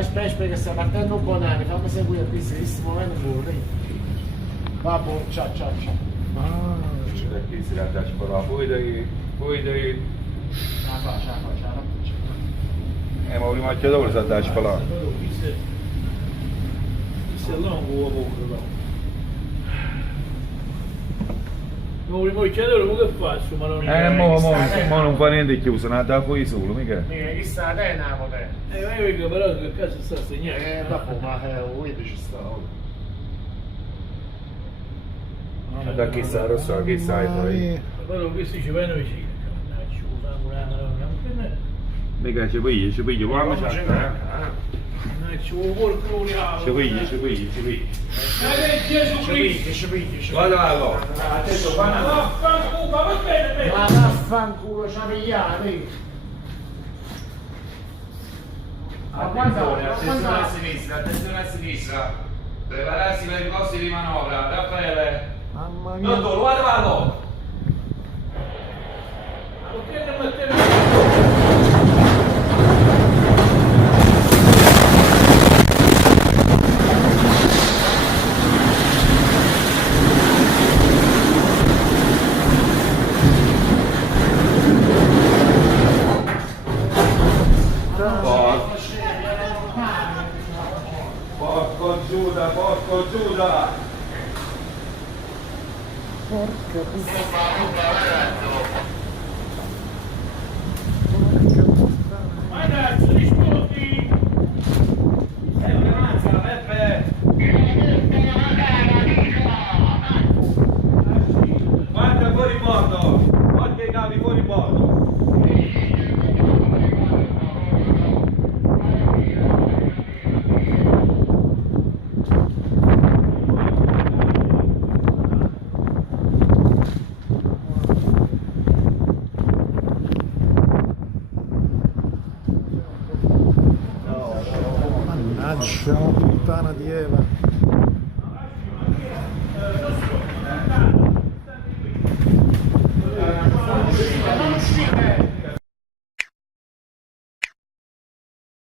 Aspetta che sta partendo Bonaria, fammi seguire qui, se si muovendo fuori. Vabbè, ciao. Perché si la dà scuola, poi dai. La faccia. Ma prima che dopo si dà scuola. Se non uovo prima che dopo che faccio? Ma non Mo non fa niente chiuso, non da fuori solo, mica. Mica, chi sta te, Napoli? ma io però che cazzo sta segnando? Vabbè, ma vedi ci sta. Da chi sa, lo so, chi sai poi. Però questi ci vanno vicino. Mica ci pigli, quando c'è. Ci vuole qualcuno. Ci pigli. Ci pigli. Guarda, attento, Ma va bene, Ma vaffanculo, ci ha pigliati. Attenzione a sinistra. Prepararsi per i posti di manovra. Raffaele. Mamma mia. Dottore, guardalo. Ma perché non mettete? Porco Giuda! Porca Ragazzi, rispondi! Peppe! Guarda fuori bordo! Guarda i cavi fuori bordo! mannaggia, puttana di Eva.